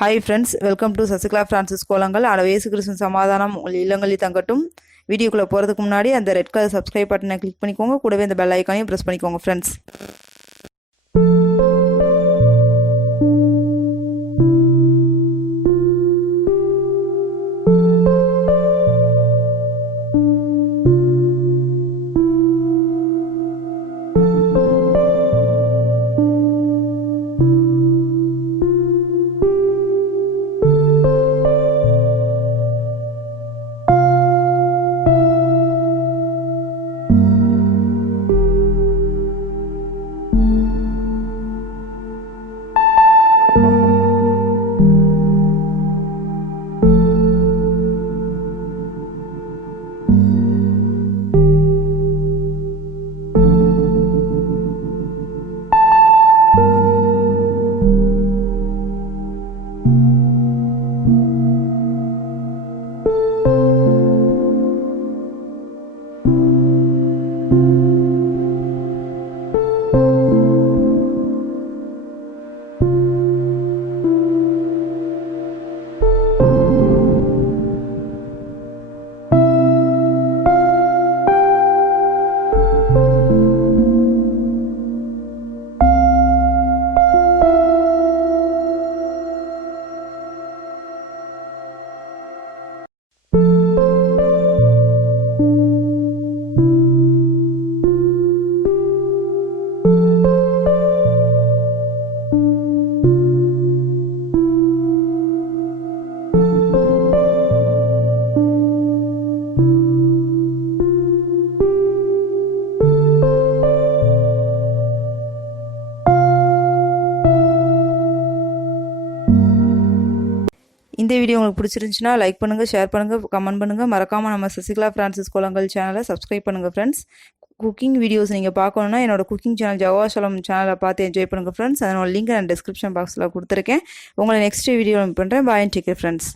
Hi friends, welcome to Sasikla Francis Kolangal. Our Yesu Christu சமாதானம் உங்கள் இல்லங்களில் தங்கட்டும். வீடியோக்குள்ள போறதுக்கு முன்னாடி அந்த ரெட் கலர் சப்ஸ்கிரைப் பட்டனை கிளிக் பண்ணிக்கோங்க. கூடவே அந்த பெல் ஐகானையும் பிரஸ் பண்ணிக்கோங்க friends. இந்த வீடியோ உங்களுக்கு பிடிச்சிருந்துச்சுனா லைக் பண்ணுங்க, ஷேர் பண்ணுங்க, கமெண்ட் பண்ணுங்க. மறக்காம நம்ம சசிகலா பிரான்சிஸ் கோலங்கள் சேனலை சப்ஸ்கிரைப் பண்ணுங்க ஃப்ரெண்ட்ஸ். குக்கிங் வீடியோஸ் நீங்கள் பார்க்கணுன்னா என்னோட குக்கிங் சேனல் ஜவாஷலம் சேனலை பார்த்து என்ஜாய் பண்ணுங்கள் ஃப்ரெண்ட்ஸ். அதனோட லிங்க் நான் டிஸ்கிரிப்ஷன் பாக்ஸில் கொடுத்துருக்கேன். உங்களை நெக்ஸ்ட் வீடியோ பண்ணுறேன். பாய் அண்ட் டேக் கேர் ஃப்ரெண்ட்ஸ்.